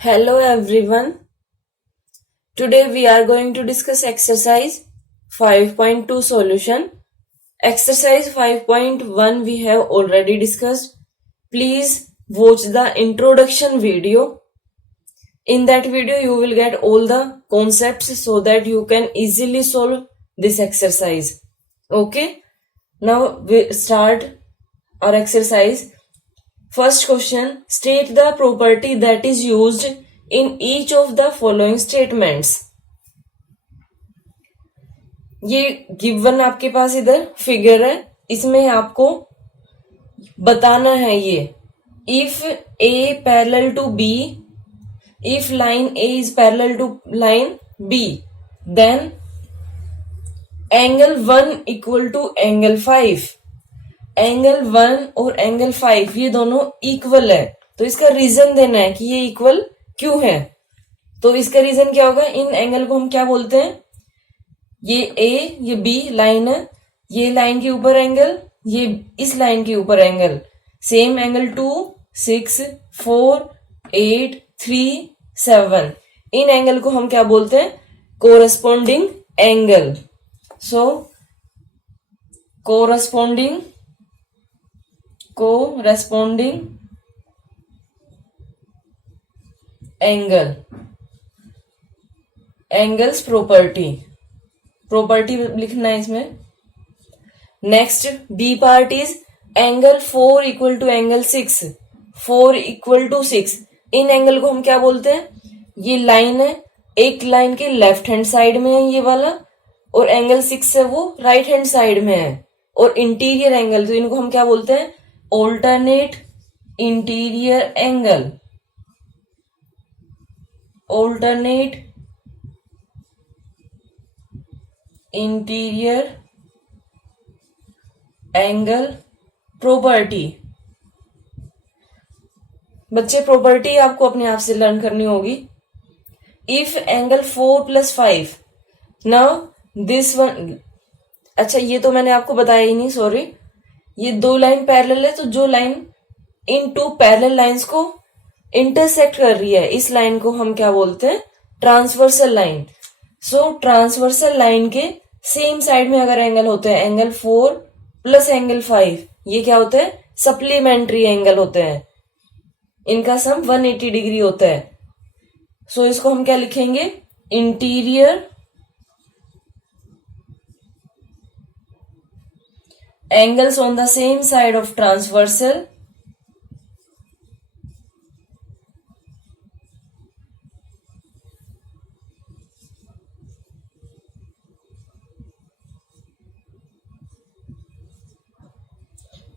Hello everyone. Today we are going to discuss exercise 5.2 solution. Exercise 5.1 we have already discussed. Please watch the introduction video. In that video you will get all the concepts so that you can easily solve this exercise. Okay? Now we start our exercise. First question, state the property that is used in each of the following statements. ये given आपके पास इधर figure है, इसमें आपको बताना है ये if A parallel to B, if line A is parallel to line B, then angle 1 equal to angle 5. Angle 1 और एंगल 5 ये दोनों इक्वल है, तो इसका रीजन देना है कि ये इक्वल क्यों है. तो इसका रीजन क्या होगा, इन एंगल को हम क्या बोलते हैं, ये ए ये बी लाइन है, ये लाइन के ऊपर एंगल, ये इस लाइन के ऊपर एंगल, सेम एंगल 2, 6, 4, 8, 3, 7, इन एंगल को हम क्या बोलते हैं, corresponding angle. So corresponding angle, angles property लिखना है इसमें. Next B part is angle 4 equal to angle 6, 4 equal to 6, इन एंगल को हम क्या बोलते हैं, ये लाइन है, एक लाइन के लेफ्ट हैंड साइड में है ये वाला, और एंगल 6 है वो राइट हैंड साइड में है, और इंटीरियर एंगल, तो इनको हम क्या बोलते हैं, alternate interior angle, alternate interior angle property. बच्चे प्रॉपर्टी आपको अपने आप से लर्न करनी होगी. If angle 4 + 5, now this one, अच्छा ये तो मैंने आपको बताया ही नहीं, सॉरी, ये दो लाइन पैरेलल है, तो जो लाइन इन टू पैरेलल लाइंस को इंटरसेक्ट कर रही है, इस लाइन को हम क्या बोलते हैं, ट्रांसवर्सल लाइन. सो ट्रांसवर्सल लाइन के सेम साइड में अगर एंगल होते हैं, एंगल 4 + एंगल 5, ये क्या होता है, सप्लीमेंट्री एंगल होते हैं, इनका सम 180 डिग्री होता है. सो इसको हम क्या लिखेंगे, interior angles on the same side of transversal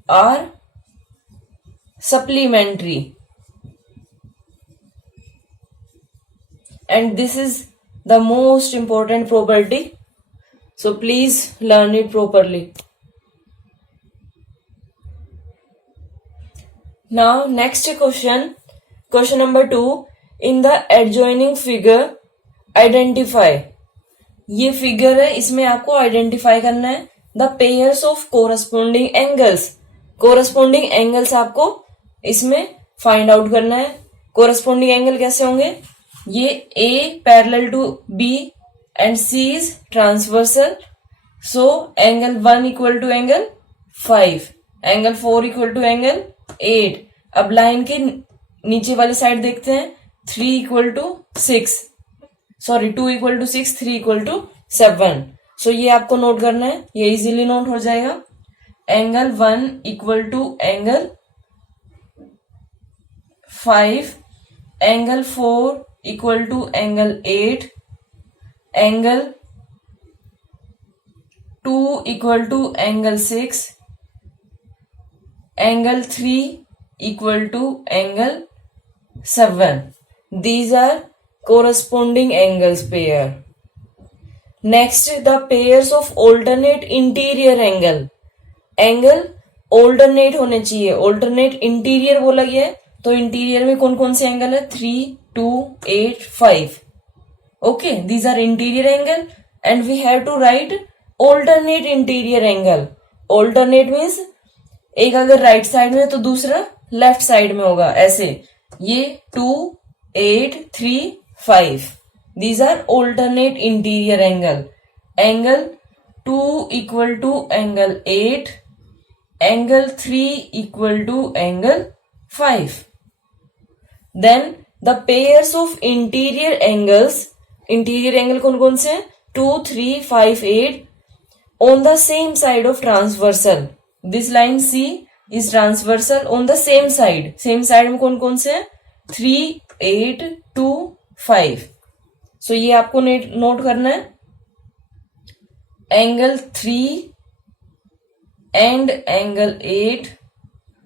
are supplementary, and this is the most important property, so please learn it properly. Now next question number 2, in the adjoining figure identify, ये figure है, इसमें आपको identify करना है the pairs of corresponding angles. Corresponding angles आपको इसमें find out करना है. कोरस्पॉन्डिंग एंगल कैसे होंगे, ये A parallel to B and C is transversal, so angle 1 equal to angle 5, angle 4 equal to angle 8. अब लाइन के नीचे वाली साइड देखते हैं, 3 equal to 6, sorry 2 equal to 6, 3 equal to 7. So ये आपको नोट करना है, ये इजीली नोट हो जाएगा. Angle 1 equal to angle 5, angle 4 equal to angle 8, angle 2 equal to angle 6, angle 3 equal to angle 7. These are corresponding angles pair. Next, the pairs of alternate interior angle. Angle alternate होने चाहिए, alternate interior बोला गया है, तो interior में कौन कौन से एंगल है, 3, 2, 8, 5. Okay, these are interior angle and we have to write alternate interior angle. Alternate means एक अगर राइट साइड में तो दूसरा लेफ्ट साइड में होगा, ऐसे ये 2 8, 3, 5. These are alternate interior angle. Angle 2 equal to angle 8. Angle 3 equal to angle 5. Then the pairs of interior angles, interior angle कौन कौन से 2, 3, 5, 8 on the same side of transversal. This line C is transversal on the same side. Same side में कौन कौन से 3, 8, 2, 5. So ये आपको note करना है. Angle 3 and angle 8.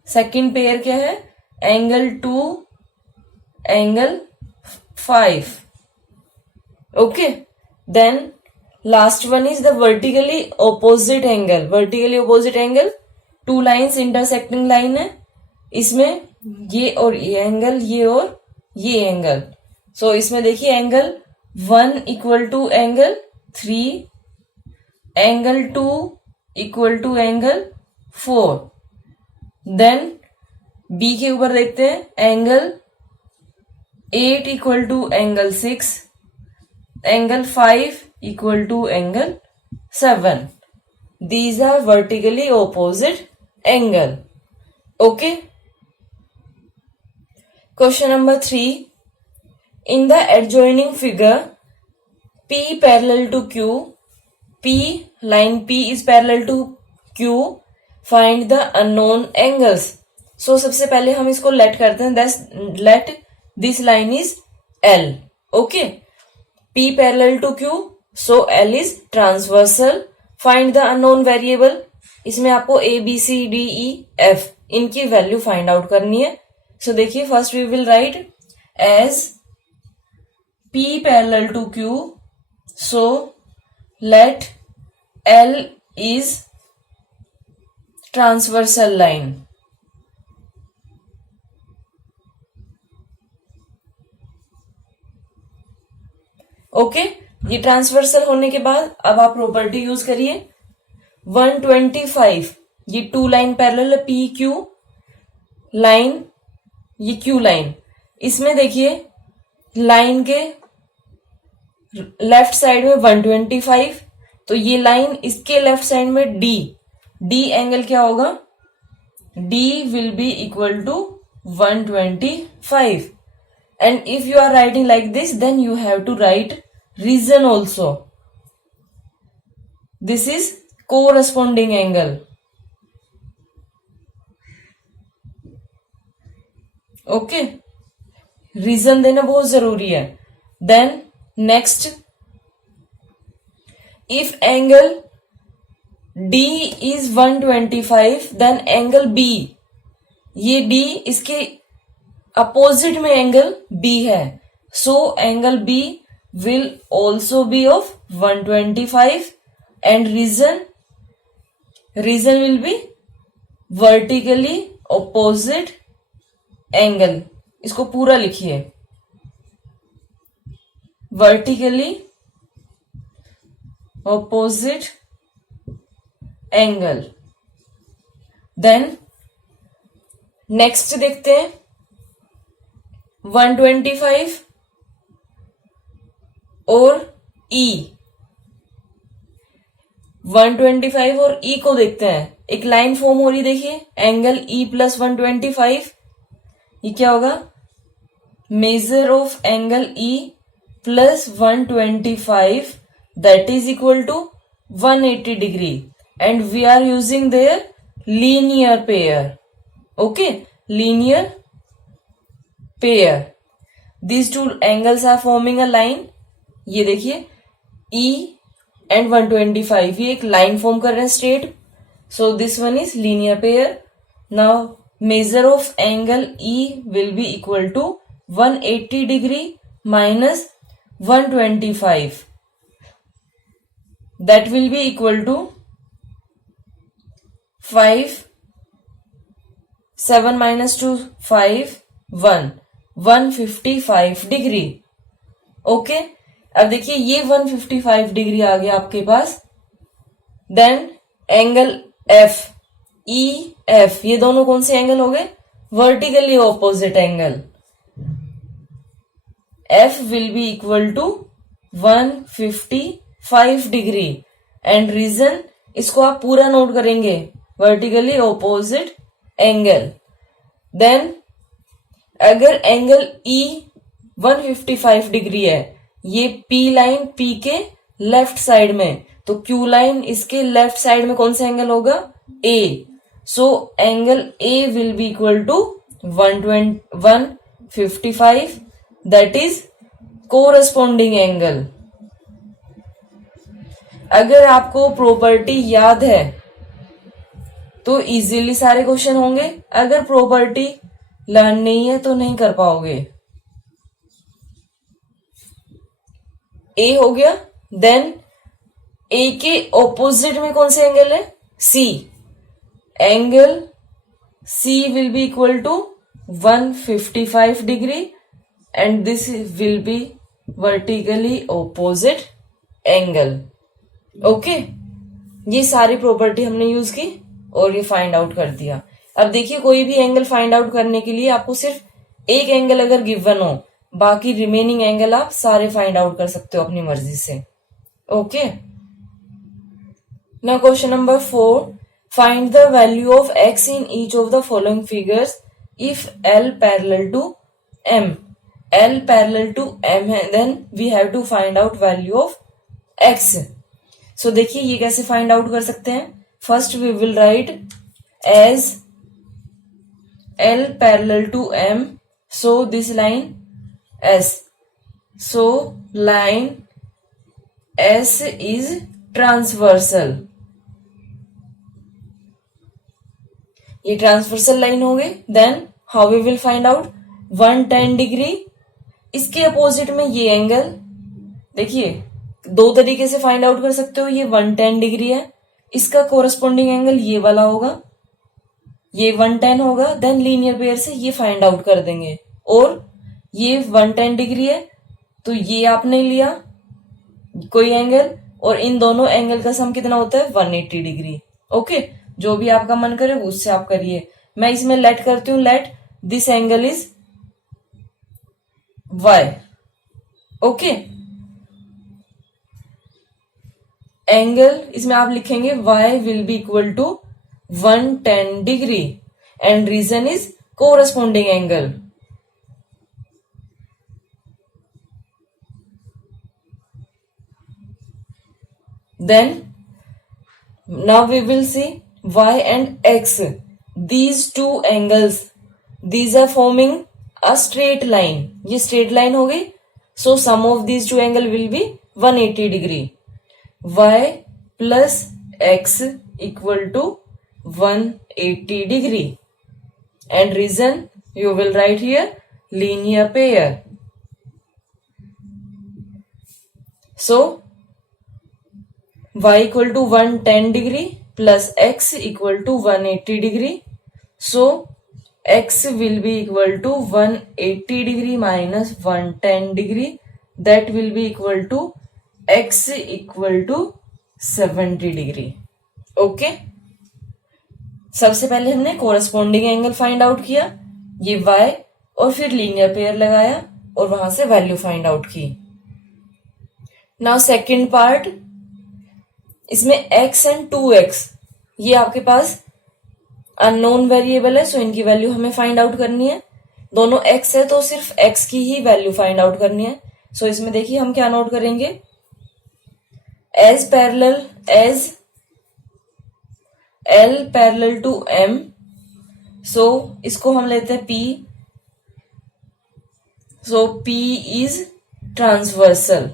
Second pair क्या है? Angle 2, angle 5. Okay. Then last one is the vertically opposite angle. Vertically opposite angle, two lines intersecting line है. इसमें ये और ये एंगल, ये और ये एंगल. सो इसमें देखिए angle 1 equal to angle 3, angle 2 equal to angle 4. Then B के ऊपर देखते हैं angle 8 equal to angle 6, angle 5 equal to angle 7. These are vertically opposite angle. Okay. Question number 3. In the adjoining figure, P parallel to Q, line P is parallel to Q. Find the unknown angles. So सबसे पहले हम इसको let करते हैं. Let this line is L. Okay. P parallel to Q, so L is transversal. Find the unknown variable. इसमें आपको A, B, C, D, E, F इनकी value find out करनी है. सो देखिए first we will write as P parallel to Q, so let L is transversal line. Okay. ये transversal होने के बाद अब आप प्रॉपर्टी यूज करिए. 125 ये टू लाइन पैरेलल है, पी क्यू लाइन, ये क्यू लाइन. इसमें देखिए लाइन के लेफ्ट साइड में 125, तो ये लाइन इसके लेफ्ट साइड में डी एंगल क्या होगा? D will be equal to 125. And if you are writing like this, then you have to write region also. This is corresponding angle. Okay. Region देना बहुत जरूरी है. Then next, if angle D is 125, then angle B, ये D इसके opposite में angle B है. So angle B will also be of 125 and region will be vertically opposite angle. इसको पूरा लिखिए, vertically opposite angle. Then next देखते हैं 125 और E. 125 और E को देखते हैं. एक लाइन फॉर्म हो रही, देखिए एंगल E प्लस 125. ये क्या होगा? Measure of angle E plus 125, that is equal to 180 degree. And we are using their linear pair. Okay, linear pair. These two angles are forming a line. ये देखिए E and 125 ये एक line form कर रहे हैं straight. So this one is linear pair. Now measure of angle E will be equal to 180 degree minus 125. That will be equal to 5, 7 minus 2, 5, 155 degree. Okay, अब देखिए ये 155 डिग्री आ गया आपके पास. Then angle F, E, F ये दोनों कौन से एंगल हो गए? Vertically opposite angle. F will be equal to 155 degree and reason, इसको आप पूरा नोट करेंगे, वर्टिकली ऑपोजिट एंगल। देन अगर एंगल E 155 डिग्री है, ये P लाइन P के लेफ्ट साइड में, तो Q लाइन इसके लेफ्ट साइड में कौन सा एंगल होगा? A। So angle A will be equal to 155, that is corresponding angle. अगर आपको प्रॉपर्टी याद है तो इजीली सारे क्वेश्चन होंगे, अगर प्रॉपर्टी लर्न नहीं है तो नहीं कर पाओगे। ए हो गया। देन ए के ऑपोजिट में कौन सा एंगल है? C. Angle C will be equal to 155 degree and this will be vertically opposite angle. Okay, ये सारी प्रॉपर्टी हमने यूज की और ये फाइंड आउट कर दिया। अब देखिए, कोई भी एंगल फाइंड आउट करने के लिए आपको सिर्फ एक एंगल अगर गिवन हो, बाकी रिमेनिंग एंगल आप सारे फाइंड आउट कर सकते हो अपनी मर्जी से। Okay, now question number 4, find the value of x in each of the following figures if L parallel to M। L parallel to M है, then we have to find out value of x। So देखिए ये कैसे find out कर सकते हैं। First we will write as L parallel to M, so this line S, so line S is transversal। ये transversal line हो गई। Then how we will find out 110 degree, इसके अपोजिट में ये एंगल, देखिए दो तरीके से फाइंड आउट कर सकते हो। ये 110 डिग्री है, इसका कोरस्पॉन्डिंग एंगल ये वाला होगा, ये 110 होगा। देन लीनियर पेयर से ये फाइंड आउट कर देंगे। और ये 110 डिग्री है तो ये आपने लिया कोई एंगल, और इन दोनों एंगल का सम कितना होता है? 180 डिग्री। ओके, जो भी आपका मन करे उससे आप करिए। मैं इसमें लेट करती हूं, let this angle is y। Okay, angle इसमें आप लिखेंगे y will be equal to 110 degree and reason is corresponding angle. Then now we will see y and x, these two angles, these are forming a straight line। ये straight line हो गई, so sum of these two angle will be 180 degree। y plus x equal to 180 degree and reason you will write here linear pair। so y equal to 110 degree plus x equal to 180 degree, so x will be equal to 180 degree minus 110 degree, that will be equal to x equal to 70 degree। Okay, सबसे पहले हमने corresponding angle find out किया, ये y, और फिर linear pair लगाया और वहां से वैल्यू फाइंड आउट की। नाउ सेकेंड पार्ट, इसमें x एंड 2x, ये आपके पास अननोन वेरिएबल है, सो इनकी वैल्यू हमें फाइंड आउट करनी है। दोनों x है तो सिर्फ x की ही वैल्यू फाइंड आउट करनी है। सो इसमें देखिए हम क्या नोट करेंगे, as parallel as L parallel to M, so इसको हम लेते हैं P, so P is transversal.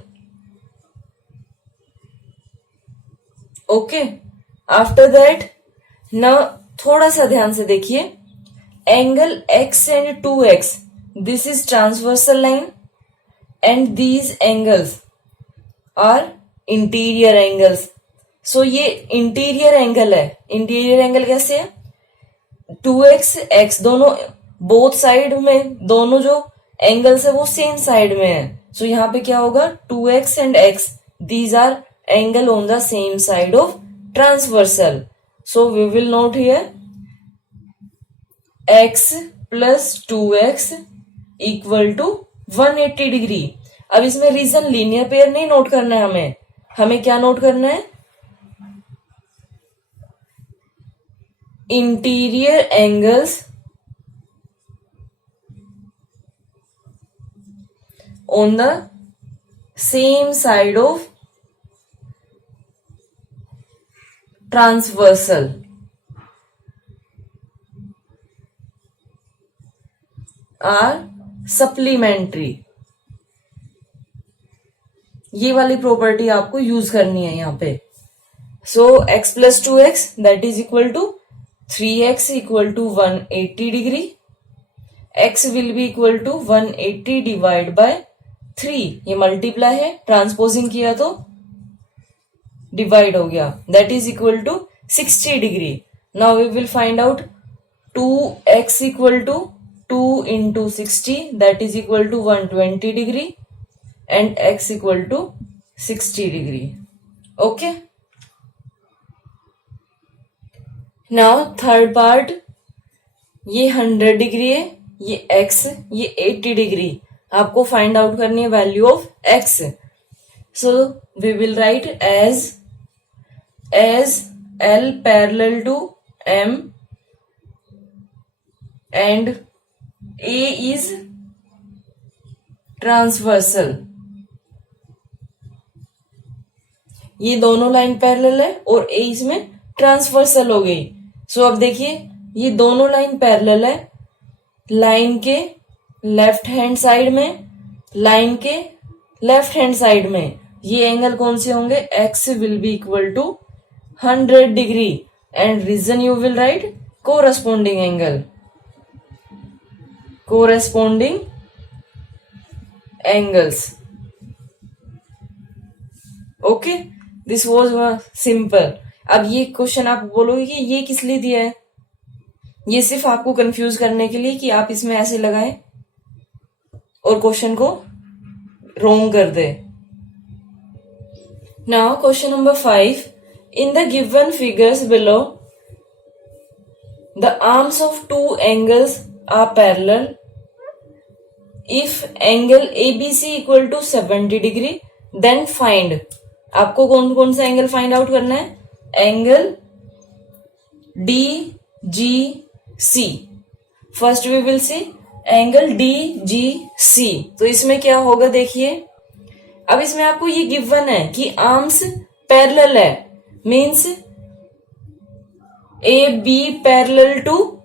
Okay, after that ना थोड़ा सा ध्यान से देखिए, angle x and 2x, this is transversal line and these angles are interior angles. So ये इंटीरियर एंगल है। इंटीरियर एंगल कैसे है? 2x x दोनों बोथ साइड में, दोनों जो एंगल्स है वो सेम साइड में है। सो यहाँ पे क्या होगा, 2x and x, these are angle on the same side of transversal, so we will note here x plus 2x equal to 180 degree. अब इसमें रीजन लीनियर पेयर नहीं नोट करना है, हमें क्या नोट करना है, interior angles on the same side of transversal. Are supplementary. ये वाली प्रॉपर्टी आपको यूज करनी है यहां पे। So x plus 2x that is equal to 3x equal to 180 degree. x will be equal to 180 divide by 3, ये multiply है, transposing किया तो डिवाइड हो गया, that is equal to 60 degree. Now we will find out 2x equal to 2 into 60 that is equal to 120 degree and x equal to 60 degree. Okay. Now third part, ये 100 degree है, ये x, ये 80 degree. आपको find out करनी है value of x। So we will write as L parallel to M and A is transversal. ये दोनों line parallel है और A इसमें ट्रांसवर्सल हो गई। सो अब देखिए ये दोनों लाइन पैरेलल है, लाइन के लेफ्ट हैंड साइड में, लाइन के लेफ्ट हैंड साइड में ये एंगल कौन से होंगे, x will be equal to 100 degree and reason you will write corresponding angle, corresponding angles. Okay, this was simple. अब ये क्वेश्चन आप बोलोगे कि ये किस लिए दिया है, ये सिर्फ आपको कंफ्यूज करने के लिए कि आप इसमें ऐसे लगाएं और क्वेश्चन को रॉन्ग कर दे। Now question number 5, in the given figures below the arms of 2 angles are parallel if angle ABC equal to 70 degree then find। आपको कौन कौन सा एंगल फाइंड आउट करना है, angle DGC। First we will see angle DGC। तो इसमें क्या होगा देखिए, अब इसमें आपको ये गिवन है कि आर्म्स पैरेलल है, means AB parallel to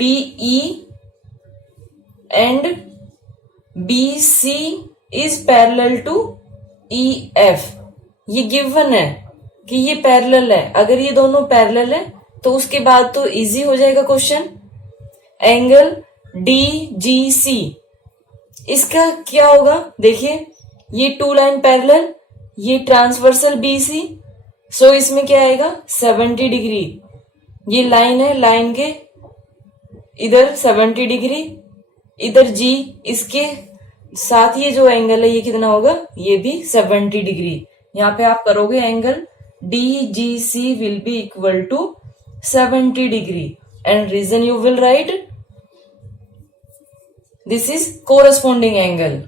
DE and BC is parallel to EF। ये गिवन है कि ये पैरेलल है, अगर ये दोनों पैरेलल है तो उसके बाद तो इजी हो जाएगा क्वेश्चन। एंगल DGC इसका क्या होगा, देखिए ये 2 लाइन पैरेलल, ये ट्रांसवर्सल BC, सो इसमें क्या आएगा 70 डिग्री। ये लाइन है, लाइन के इधर 70 डिग्री, इधर G, इसके साथ ये जो एंगल है ये कितना होगा, ये भी 70 डिग्री। यहाँ पे आप करोगे angle DGC will be equal to 70 degree and reason you will write this is corresponding angle,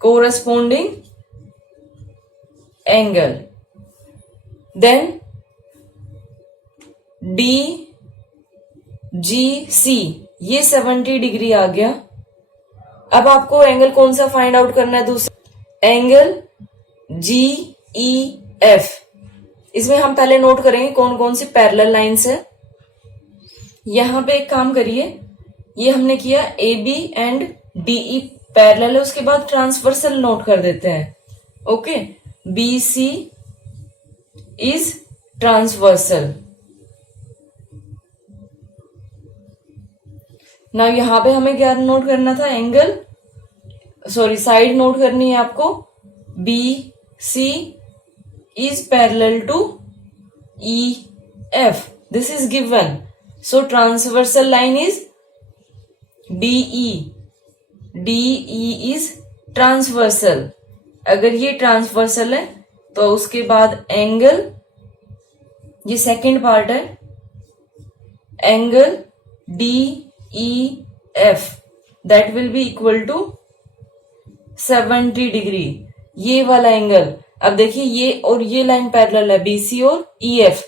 corresponding angle. Then DGC ये 70 डिग्री आ गया। अब आपको एंगल कौन सा फाइंड आउट करना है, दूसरा एंगल GEF। इसमें हम पहले नोट करेंगे कौन कौन सी पैरेलल लाइंस है। यहां पे एक काम करिए, ये हमने किया AB एंड DE पैरेलल है, उसके बाद ट्रांसवर्सल नोट कर देते हैं। Okay, BC is transversal. ना यहां पे हमें क्या नोट करना था, एंगल साइड नोट करनी है आपको, BC is parallel to EF, this is given, so transversal line is DE is transversal। अगर ये ट्रांसवर्सल है तो उसके बाद एंगल, ये सेकंड पार्ट है, angle D E F that will be equal to 70 degree. ये वाला एंगल, अब देखिए ये और ये लाइन पैरेलल है बीसी और ईएफ,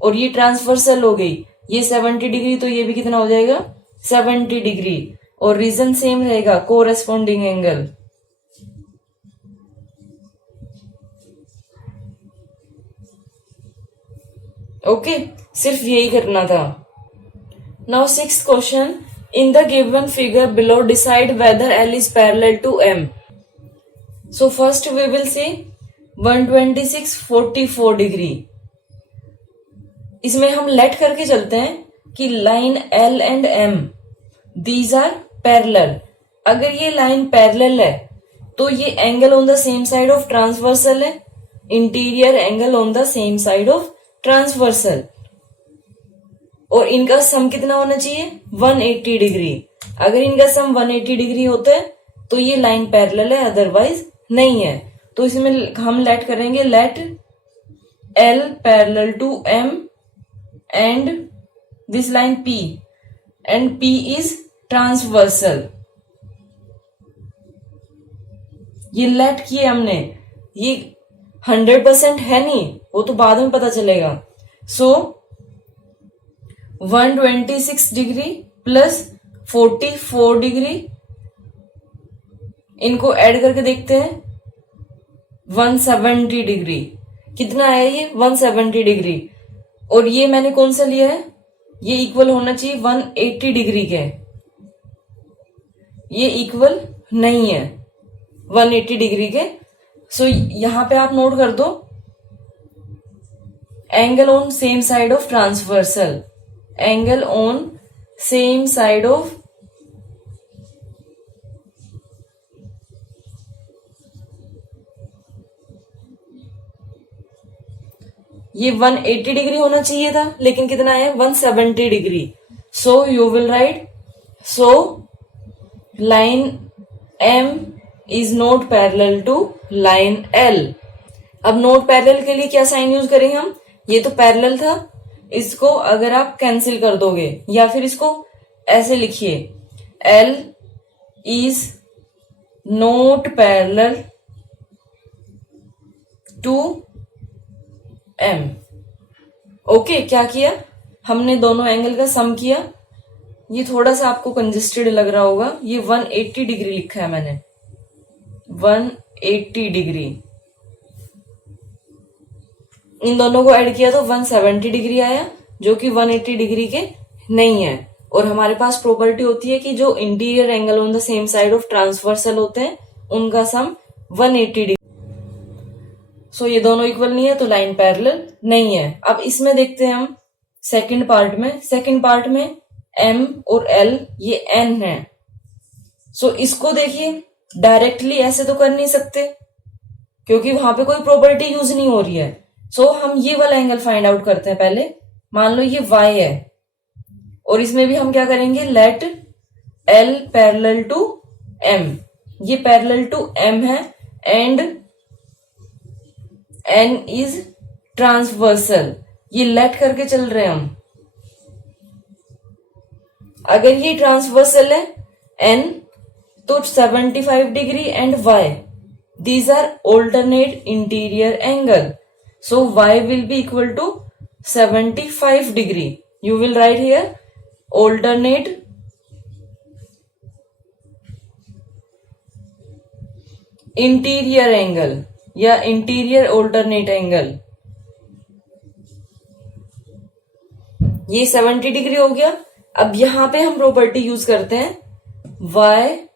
और ये ट्रांसवर्सल हो गई, ये 70 डिग्री, तो ये भी कितना हो जाएगा 70 डिग्री, और रीजन सेम रहेगा, कोरेस्पॉन्डिंग एंगल। ओके, सिर्फ यही करना था। Now 6th question, in the given figure below decide whether L is parallel to M. So first we will see 126 44 degree. इसमें हम लेट करके चलते हैं कि line L and M these are parallel. अगर ये लाइन पैरेलल है तो ये angle on the same side of transversal है, interior angle on the same side of transversal, और इनका सम कितना होना चाहिए 180 डिग्री। अगर इनका सम 180 डिग्री होता है तो ये लाइन पैरेलल है, अदरवाइज नहीं है। तो इसमें हम लेट करेंगे, let L parallel to M and this line P, and P is transversal. ये लेट किए हमने, ये 100% है नहीं, वो तो बाद में पता चलेगा। सो 126 डिग्री प्लस 44 डिग्री, इनको ऐड करके देखते हैं 170 डिग्री। कितना आया ये 170 डिग्री, और ये मैंने कौन सा लिया है, ये इक्वल होना चाहिए 180 डिग्री के, ये इक्वल नहीं है 180 डिग्री के। सो यहां पे आप नोट कर दो angle on same side of transversal, angle on same side of ये 180 डिग्री होना चाहिए था, लेकिन कितना है 170 degree. So you will write, so line M is not parallel to line L. अब नॉट पैरेलल के लिए क्या साइन यूज करेंगे हम, ये तो पैरेलल था, इसको अगर आप कैंसिल कर दोगे या फिर इसको ऐसे लिखिए, L is not parallel to M. Okay, क्या किया हमने, दोनों एंगल का सम किया। ये थोड़ा सा आपको कंजेस्टेड लग रहा होगा, ये 180 डिग्री लिखा है मैंने, 180 डिग्री, इन दोनों को ऐड किया तो 170 डिग्री आया, जो कि 180 डिग्री के नहीं है। और हमारे पास प्रॉपर्टी होती है कि जो interior angle on the same side of transversal होते हैं उनका सम 180 डिग्री। सो ये दोनों इक्वल नहीं है तो लाइन पैरेलल नहीं है। अब इसमें देखते हैं हम सेकंड पार्ट में। सेकंड पार्ट में एम और एल ये एन है। सो इसको देखिए, डायरेक्टली ऐसे तो कर नहीं सकते क्योंकि वहां पे कोई प्रॉपर्टी यूज नहीं हो रही है। सो हम ये वाला एंगल फाइंड आउट करते हैं पहले। मान लो ये y है, और इसमें भी हम क्या करेंगे, let L parallel to M, ये पैरेलल टू M है, एंड N इज ट्रांसवर्सल, ये लेट करके चल रहे हैं हम। अगर ये ट्रांसवर्सल है N तो 75 degree and Y, these are alternate interior angle, so Y will be equal to 75 degree. You will write here alternate interior angle या interior alternate angle। ये 70 डिग्री हो गया। अब यहां पे हम प्रॉपर्टी यूज करते हैं y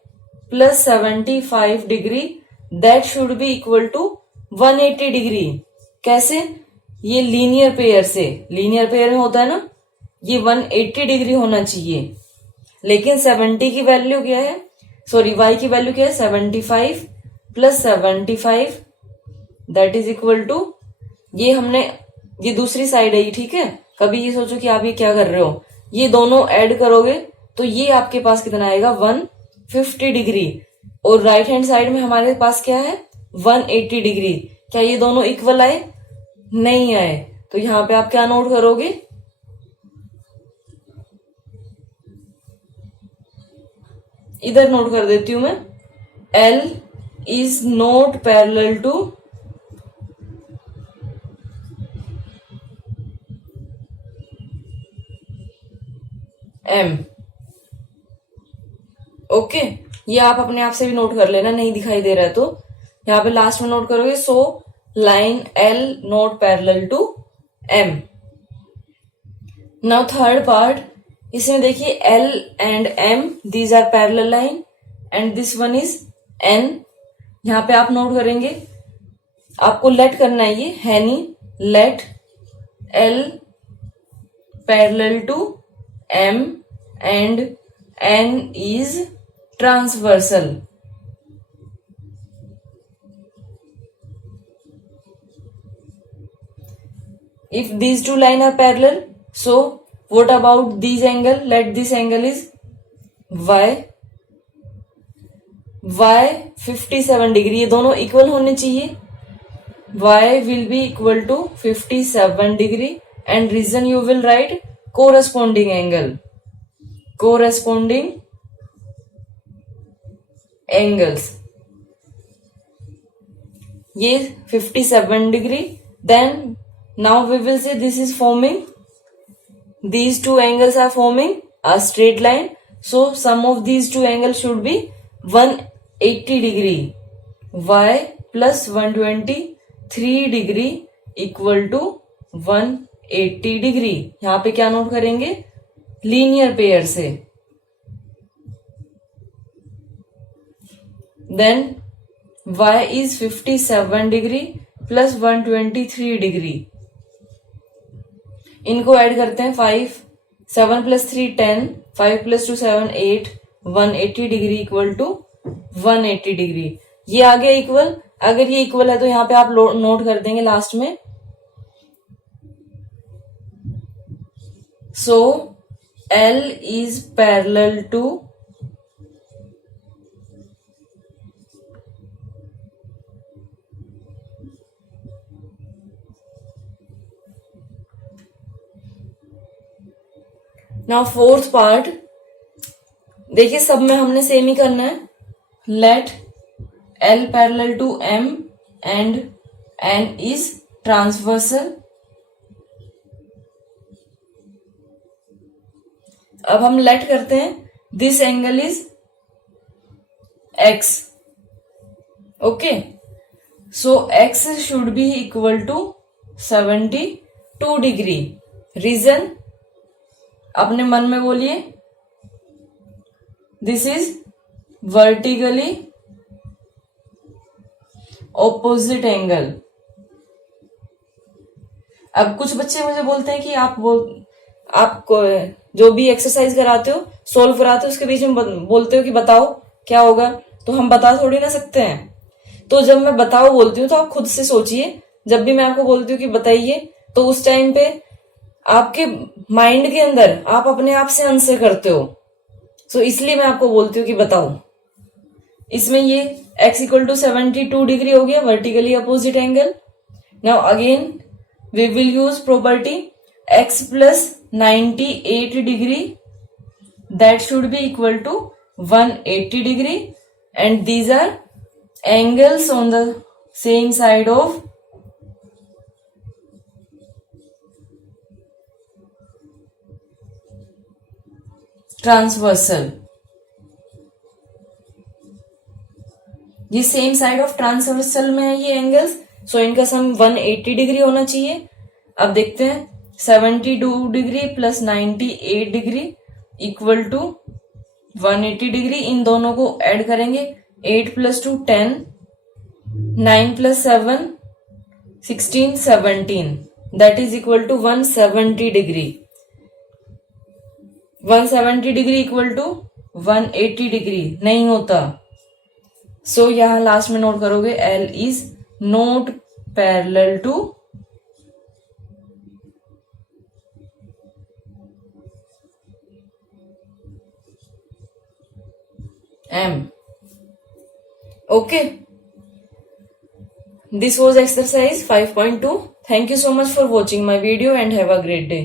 plus 75 degree that should be equal to 180 degree. कैसे, ये लीनियर पेयर से, लीनियर पेयर में होता है ना, ये 180 डिग्री होना चाहिए, लेकिन 70 की वैल्यू क्या है, सॉरी y की वैल्यू क्या है 75 plus 75 that is equal to, ये हमने, ये दूसरी साइड है ये, ठीक है। कभी ये सोचो कि आप ये क्या कर रहे हो, ये दोनों ऐड करोगे तो ये आपके पास कितना आएगा 150 डिग्री, और राइट हैंड साइड में हमारे पास क्या है 180 डिग्री। क्या ये दोनों इक्वल आए, नहीं आए, तो यहां पे आप क्या नोट करोगे, इधर नोट कर देती हूं मैं, L is not parallel to M। Okay, ये आप अपने आप से भी नोट कर लेना, नहीं दिखाई दे रहा है तो यहाँ पे लास्ट में नोट करोगे। So line L not parallel to M। Now third part, इसमें देखिए L and M these are parallel line and this one is N। यहाँ पे आप नोट करेंगे, आपको लेट करना है, ये है नहीं, let L parallel to M and N is transversal। If these two lines are parallel, so what about these angle? Let this angle is Y। Y 57 degree, ये दोनों इक्वल होने चाहिए। Y will be equal to 57 degree and reason you will write corresponding angle, corresponding angles। ये 57 degree, then now we will say this is forming, these two angles are forming a straight line, so sum of these two angles should be 180 degree। Y plus 123 degree equal to 180 degree. यहां पे क्या note करेंगे, linear pair से। Then y is 57 degree plus 123 degree, इनको add करते हैं 5, 7 plus 3 10, 5 plus 2 7 8, 180 degree equal to 180 degree. ये आ गया इक्वल। अगर ये इक्वल है तो यहाँ पे आप नोट कर देंगे लास्ट में। So L is parallel to now fourth part, देखिए सब में हमने सेम ही करना है। Let L parallel to M and N is transversal। अब हम लेट करते हैं, this angle is x। Okay, so x should be equal to 72 degree. Reason अपने मन में बोलिए, this is vertically opposite angle. अब कुछ बच्चे मुझे बोलते हैं कि आपको जो भी एक्सरसाइज कराते हो, सोल्व कराते हो, उसके बीच में बोलते हो कि बताओ क्या होगा, तो हम बता थोड़ी ना सकते हैं। तो जब मैं बताओ बोलती हूँ तो आप खुद से सोचिए, जब भी मैं आपको बोलती हूँ कि बताइए, तो उस टाइम पे आपके माइंड के अंदर आप अपने आप से आंसर करते हो। सो इसलिए मैं आपको बोलती हूँ कि बताओ। इसमें ये x इक्वल टू 72 डिग्री हो गया, vertically opposite angle. Now again we will use property x plus 98 degree, that should be equal to 180 degree, and these are angles on the same side of transversal। ये same side of transversal में है ये angles, सो इनका सम 180 degree होना चाहिए। अब देखते हैं, 72 degree plus 98 degree equal to 180 degree. इन दोनों को ऐड करेंगे, 8 plus 2 10, 9 plus 7 16 17, that is equal to 170 degree. 170 degree equal to 180 degree नहीं होता। सो यहां लास्ट में नोट करोगे, L is not parallel to M। Okay, this was exercise 5.2. Thank you so much for watching my video and have a great day.